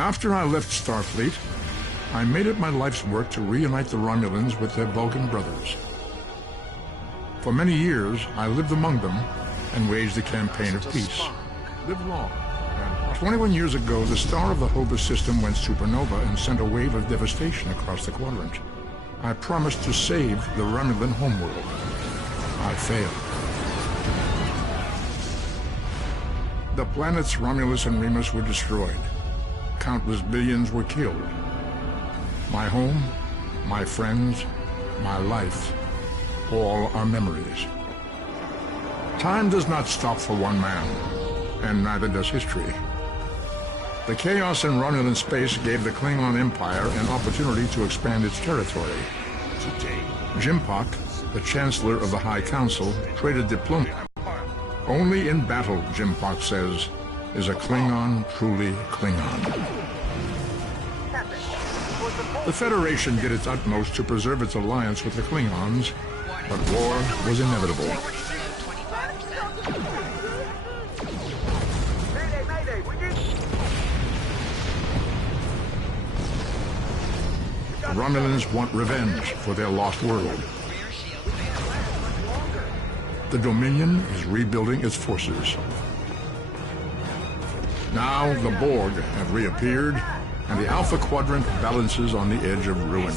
After I left Starfleet, I made it my life's work to reunite the Romulans with their Vulcan brothers. For many years, I lived among them and waged a campaign of peace. Live long. 21 years ago, the star of the Hova system went supernova and sent a wave of devastation across the quadrant. I promised to save the Romulan homeworld. I failed. The planets Romulus and Remus were destroyed. Countless billions were killed. My home, my friends, my life, all are memories. Time does not stop for one man, and neither does history. The chaos in Romulan space gave the Klingon Empire an opportunity to expand its territory. Today, Jimpak, the Chancellor of the High Council, traded diplomacy. Only in battle, Jimpak says, is a Klingon truly Klingon. The Federation did its utmost to preserve its alliance with the Klingons, but war was inevitable. The Romulans want revenge for their lost world. The Dominion is rebuilding its forces. Now the Borg have reappeared, and the Alpha Quadrant balances on the edge of ruin.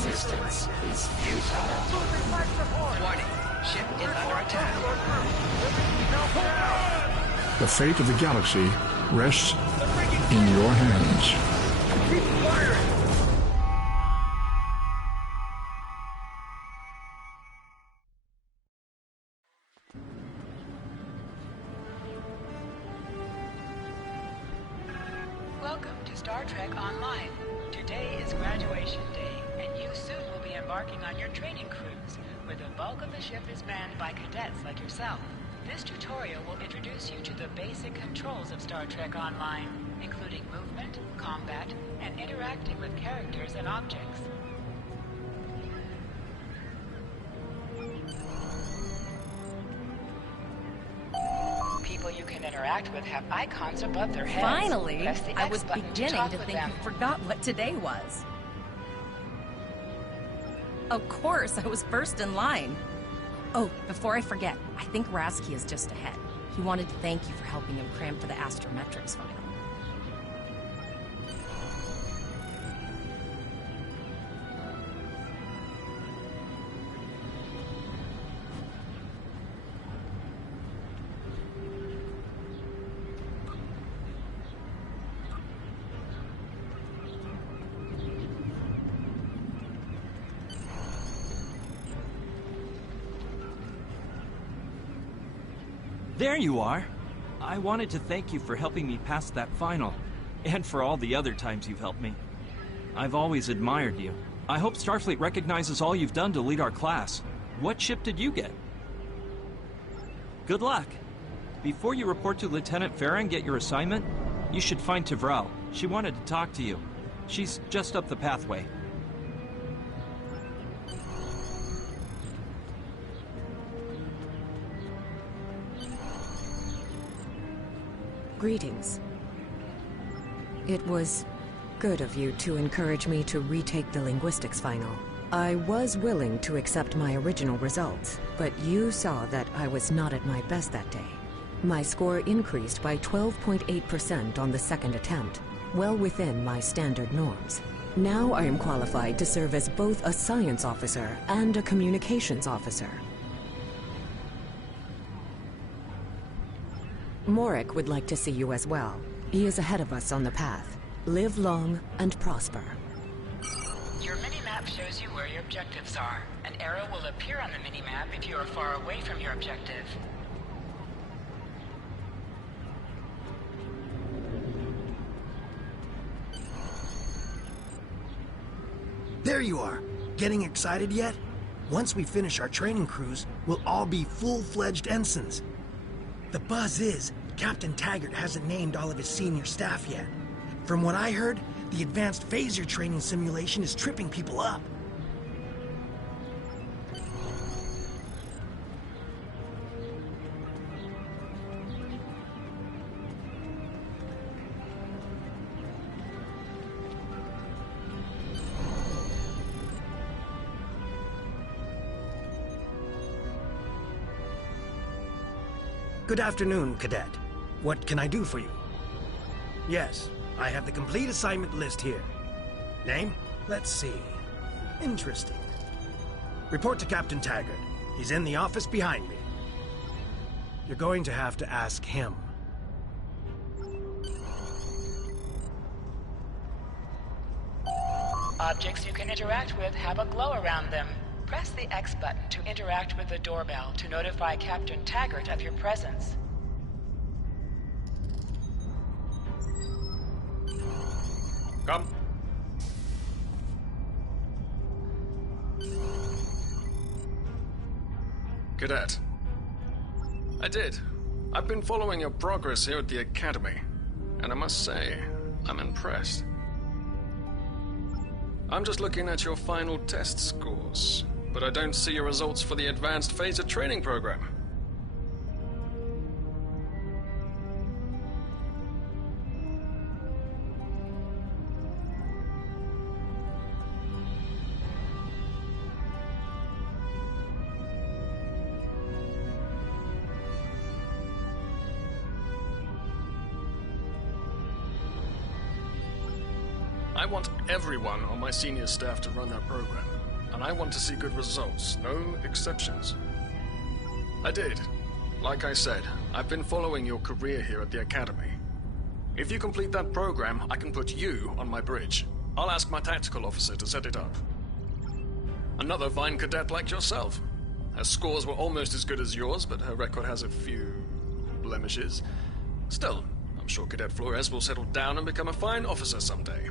The fate of the galaxy rests in your hands. Welcome to Star Trek Online. Today is graduation day, and you soon will be embarking on your training cruise, where the bulk of the ship is manned by cadets like yourself. This tutorial will introduce you to the basic controls of Star Trek Online, including movement, combat, and interacting with characters and objects. People you can interact with have icons above their heads. Finally! Press the I X was button beginning to with think them. you forgot what today was. Of course, I was first in line. Oh, before I forget, I think Rasky is just ahead. He wanted to thank you for helping him cram for the astrometrics final. There you are. I wanted to thank you for helping me pass that final, and for all the other times you've helped me. I've always admired you. I hope Starfleet recognizes all you've done to lead our class. What ship did you get? Good luck. Before you report to Lieutenant Farah and get your assignment, you should find Tvrel. She wanted to talk to you. She's just up the pathway. Greetings. It was good of you to encourage me to retake the linguistics final. I was willing to accept my original results, but you saw that I was not at my best that day. My score increased by 12.8% on the second attempt, well within my standard norms. Now I am qualified to serve as both a science officer and a communications officer. Morik would like to see you as well. He is ahead of us on the path. Live long and prosper. Your mini-map shows you where your objectives are. An arrow will appear on the mini-map if you are far away from your objective. There you are. Getting excited yet? Once we finish our training cruise, we'll all be full-fledged ensigns. The buzz is, Captain Taggart hasn't named all of his senior staff yet. From what I heard, the advanced phaser training simulation is tripping people up. Good afternoon, Cadet. What can I do for you? Yes, I have the complete assignment list here. Name? Let's see. Interesting. Report to Captain Taggart. He's in the office behind me. You're going to have to ask him. Objects you can interact with have a glow around them. Press the X button to interact with the doorbell to notify Captain Taggart of your presence. Come. Cadet. I did. I've been following your progress here at the Academy, and I must say, I'm impressed. I'm just looking at your final test scores, but I don't see your results for the Advanced Phaser Training Program. I want everyone on my senior staff to run that program, and I want to see good results, no exceptions. I did. Like I said, I've been following your career here at the Academy. If you complete that program, I can put you on my bridge. I'll ask my tactical officer to set it up. Another fine cadet like yourself. Her scores were almost as good as yours, but her record has a few blemishes. Still, I'm sure Cadet Flores will settle down and become a fine officer someday.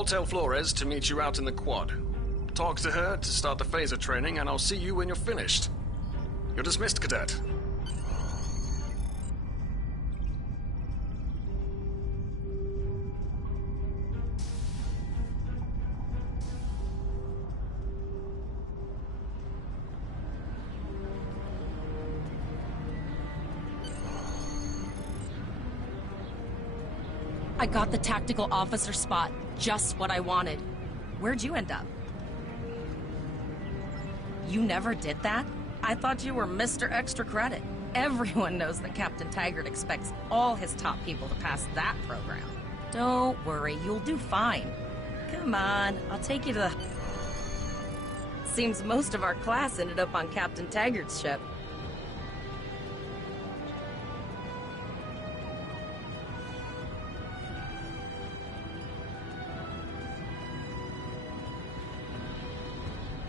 I'll tell Flores to meet you out in the quad. Talk to her to start the phaser training, and I'll see you when you're finished. You're dismissed, Cadet. I got the tactical officer spot. Just what I wanted. Where'd you end up? You never did that? I thought you were Mr. Extra Credit. Everyone knows that Captain Taggart expects all his top people to pass that program. Don't worry, you'll do fine. Come on, I'll take you to the... Seems most of our class ended up on Captain Taggart's ship.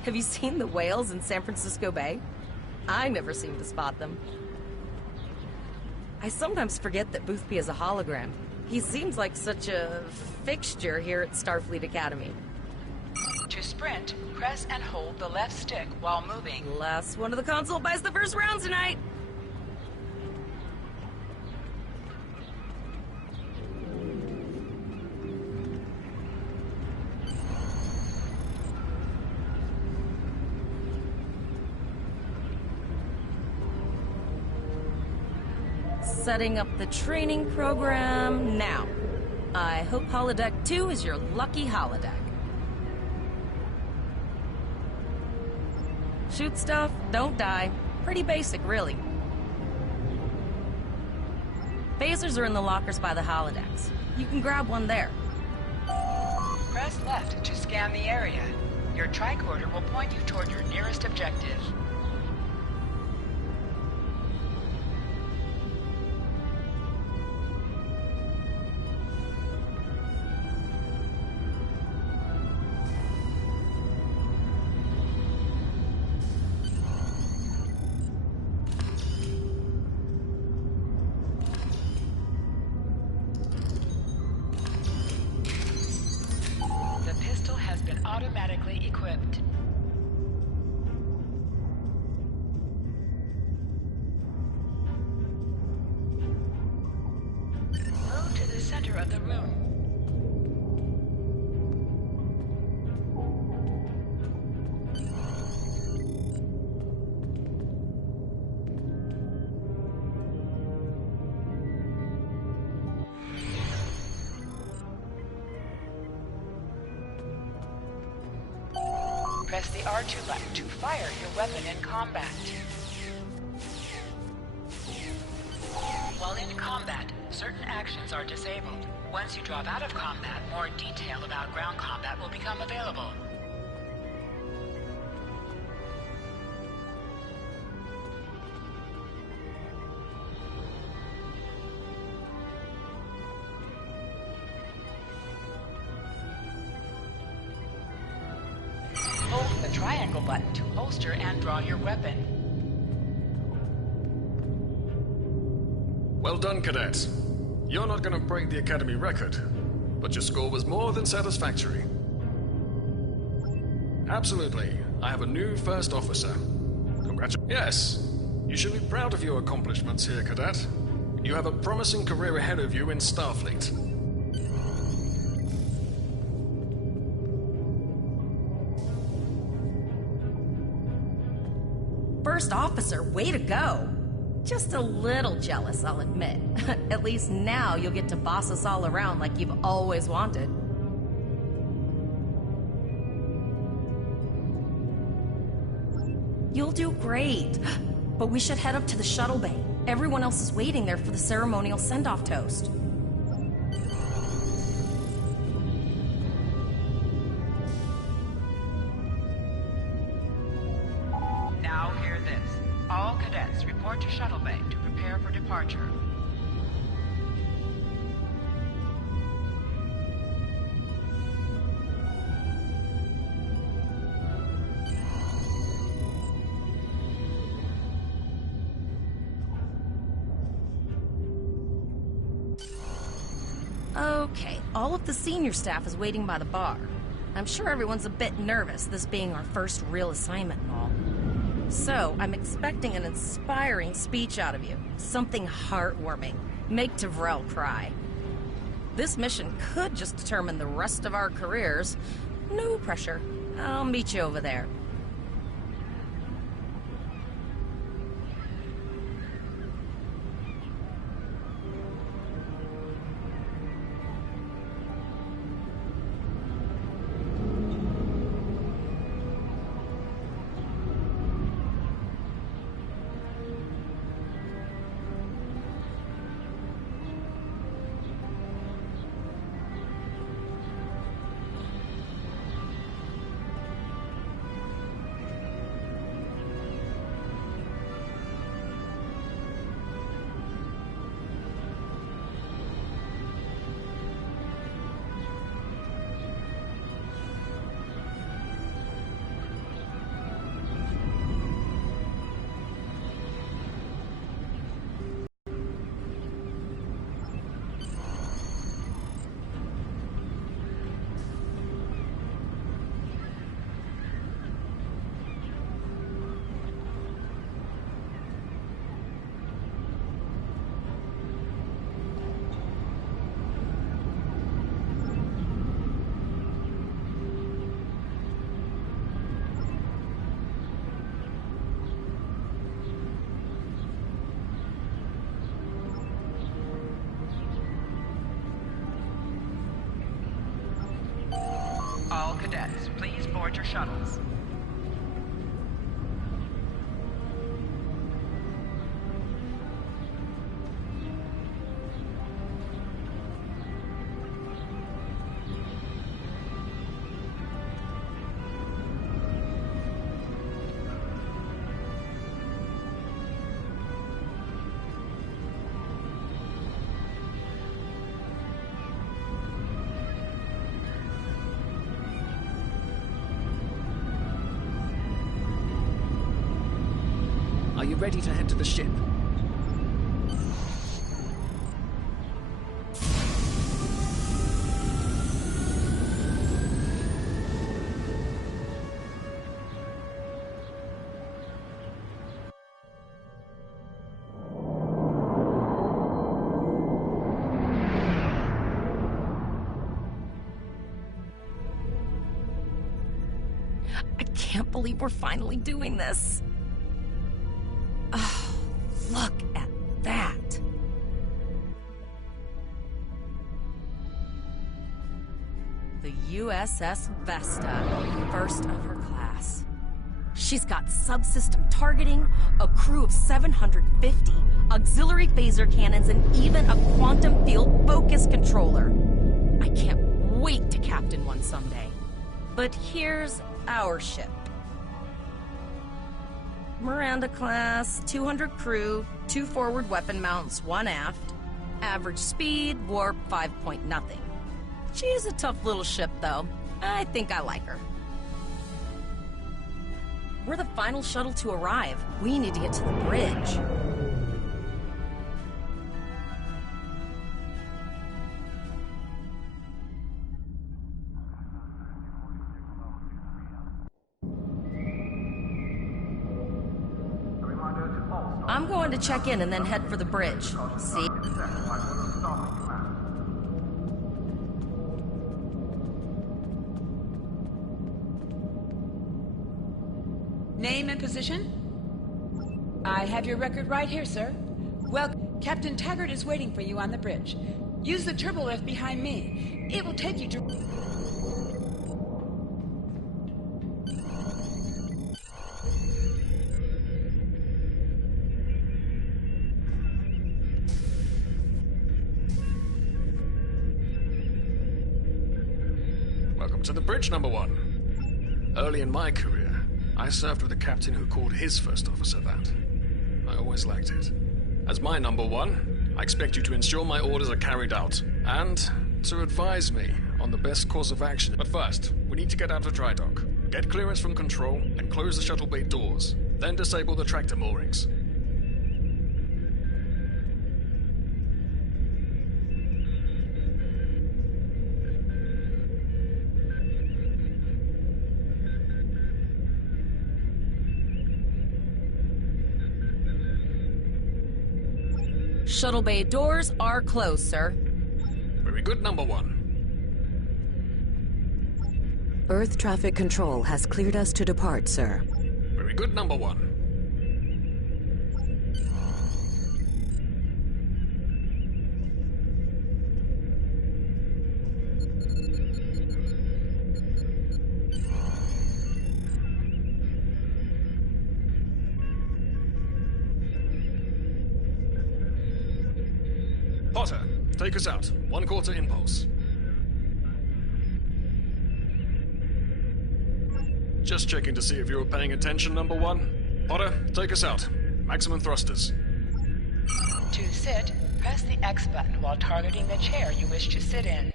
Have you seen the whales in San Francisco Bay? I never seem to spot them. I sometimes forget that Boothby is a hologram. He seems like such a fixture here at Starfleet Academy. To sprint, press and hold the left stick while moving. Last one of the console buys the first round tonight! Setting up the training program now. I hope Holodeck 2 is your lucky holodeck. Shoot stuff, don't die. Pretty basic, really. Phasers are in the lockers by the holodecks. You can grab one there. Press left to scan the area. Your tricorder will point you toward your nearest objective. Automatically equipped. Move to the center of the room. Press the R2 button to fire your weapon in combat. While in combat, certain actions are disabled. Once you drop out of combat, more detail about ground combat will become available. Hold the triangle button to holster and draw your weapon. Well done, cadets. You're not going to break the Academy record, but your score was more than satisfactory. Absolutely. I have a new first officer. Congratulations. Yes, you should be proud of your accomplishments here, cadet. You have a promising career ahead of you in Starfleet. First officer, way to go! Just a little jealous, I'll admit. At least now you'll get to boss us all around like you've always wanted. You'll do great. But we should head up to the shuttle bay. Everyone else is waiting there for the ceremonial send-off toast. Now hear this. All cadets report to shuttle bay to prepare for departure. Okay, all of the senior staff is waiting by the bar. I'm sure everyone's a bit nervous, this being our first real assignment and all. So, I'm expecting an inspiring speech out of you. Something heartwarming. Make Tavrel cry. This mission could just determine the rest of our careers. No pressure. I'll meet you over there. cadets, please board your shuttles. Are you ready to head to the ship? I can't believe we're finally doing this. Oh, look at that. The USS Vesta, first of her class. She's got subsystem targeting, a crew of 750, auxiliary phaser cannons, and even a quantum field focus controller. I can't wait to captain one someday. But here's our ship. Miranda class, 200 crew, 2 forward weapon mounts, 1 aft. Average speed, warp 5.0. She's a tough little ship, though. I think I like her. We're the final shuttle to arrive. We need to get to the bridge. I'm going to check in and then head for the bridge. See? Name and position? I have your record right here, sir. Well, Captain Taggart is waiting for you on the bridge. Use the turbo lift behind me. It will take you to... Welcome to the bridge, number 1. Early in my career, I served with a captain who called his first officer that. I always liked it. As my number 1, I expect you to ensure my orders are carried out, and to advise me on the best course of action. But first, we need to get out of dry dock, get clearance from control, and close the shuttle bay doors. Then disable the tractor moorings. Shuttle bay doors are closed, sir. Very good, number 1. Earth traffic control has cleared us to depart, sir. Very good, number 1. Potter, take us out. 1/4 impulse. Just checking to see if you were paying attention, number 1. Potter, take us out. Maximum thrusters. To sit, press the X button while targeting the chair you wish to sit in.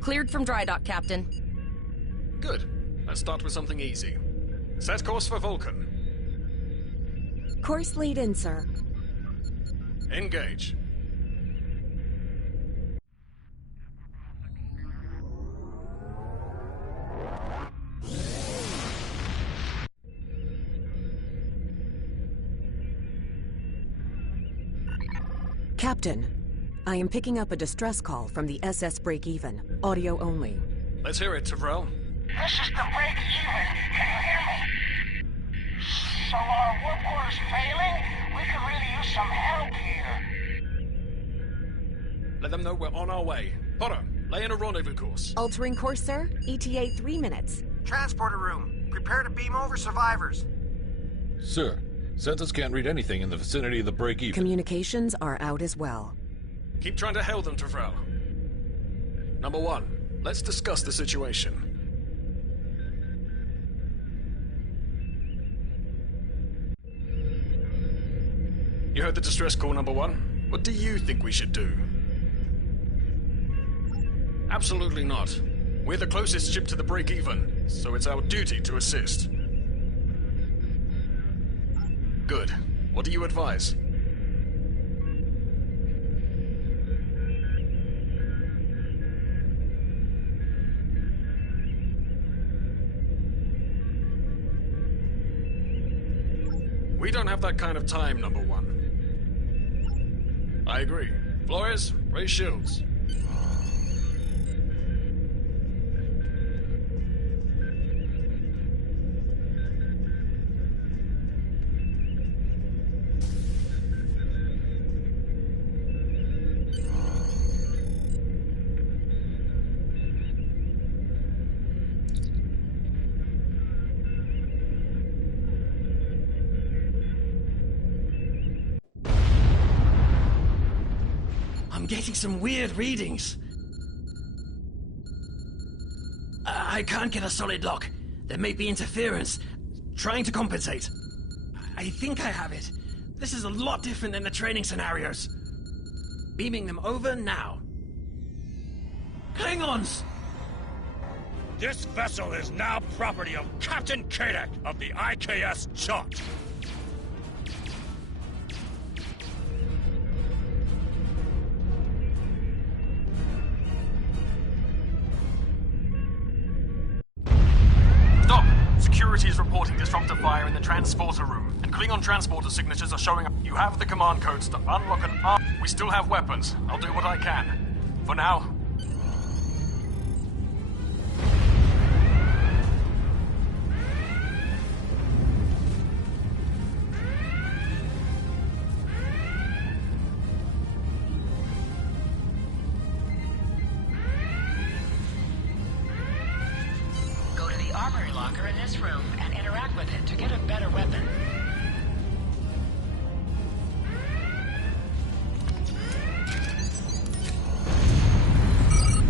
Cleared from dry dock, Captain. Good. Let's start with something easy. Set course for Vulcan. Course lead in, sir. Engage. Captain, I am picking up a distress call from the SS Break-Even. Audio only. Let's hear it, Tavrel. This is the break even. Can you hear me? So our warp core is failing? We could really use some help here. Let them know we're on our way. Potter, lay in a rendezvous course. Altering course, sir. ETA 3 minutes. Transporter room. Prepare to beam over survivors. Sir, Census can't read anything in the vicinity of the break-even. Communications are out as well. Keep trying to hail them, Tafrel. Number 1, let's discuss the situation. You heard the distress call, Number 1? What do you think we should do? Absolutely not. We're the closest ship to the break-even, so it's our duty to assist. Good. What do you advise? We don't have that kind of time, Number 1. I agree. Flores, raise shields. I'm getting some weird readings. I can't get a solid lock. There may be interference. Trying to compensate. I think I have it. This is a lot different than the training scenarios. Beaming them over now. Klingons! This vessel is now property of Captain Kadek of the IKS Chop. Security is reporting disruptor fire in the transporter room, and Klingon transporter signatures are showing up. You have the command codes to unlock an arm. We still have weapons. I'll do what I can. For now. In this room and interact with it to get a better weapon.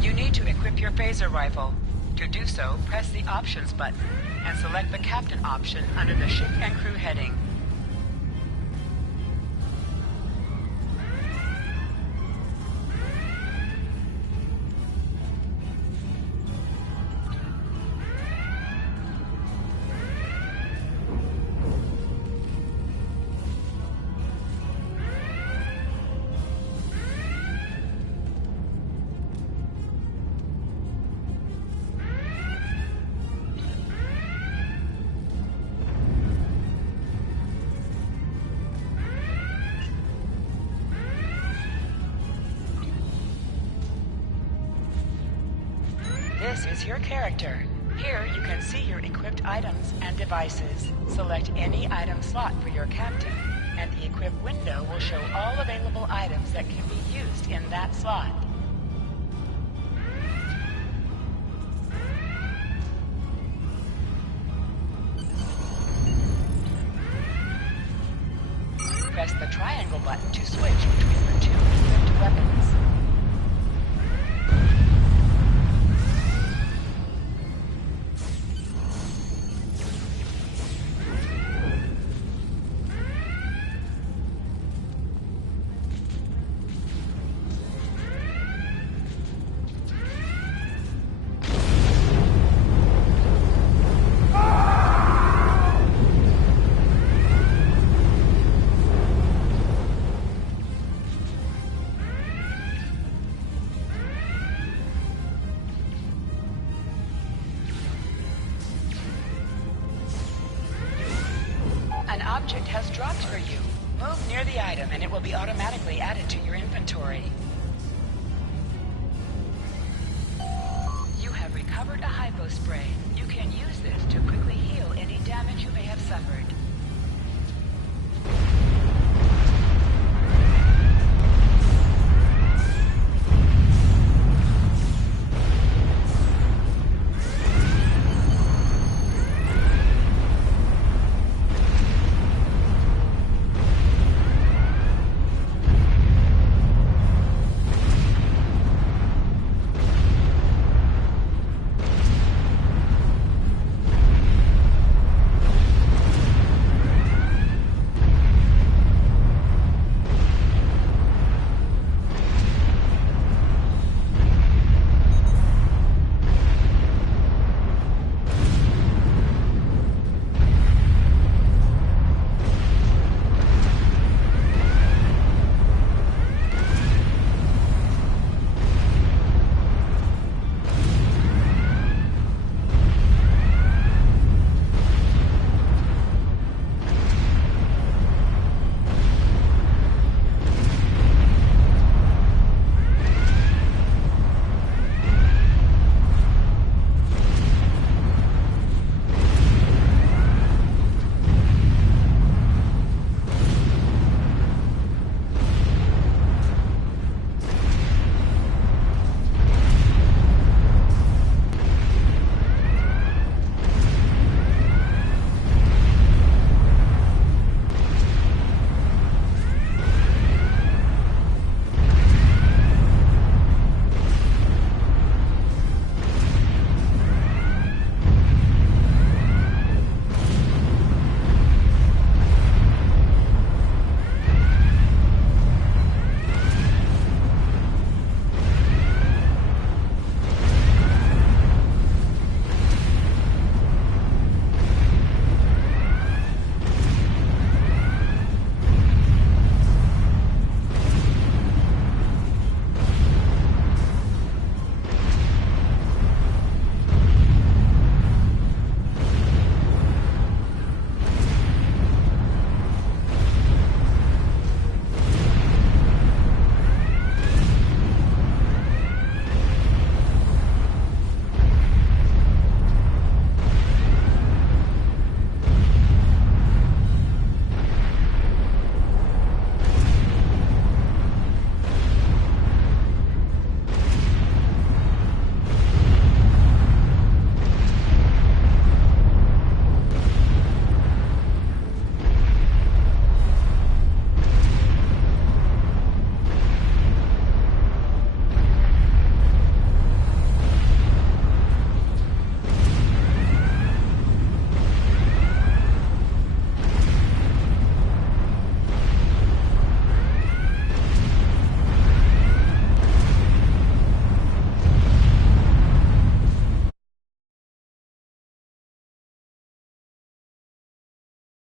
You need to equip your phaser rifle. To do so, press the options button and select the captain option under the ship and crew heading. This is your character. Here you can see your equipped items and devices. Select any item slot for your captain, and the equip window will show all available items that can be used in that slot. Press the triangle button to switch between the two equipped weapons. An object has dropped for you. Move near the item and it will be automatically added to your inventory. You have recovered a hypo spray. effort.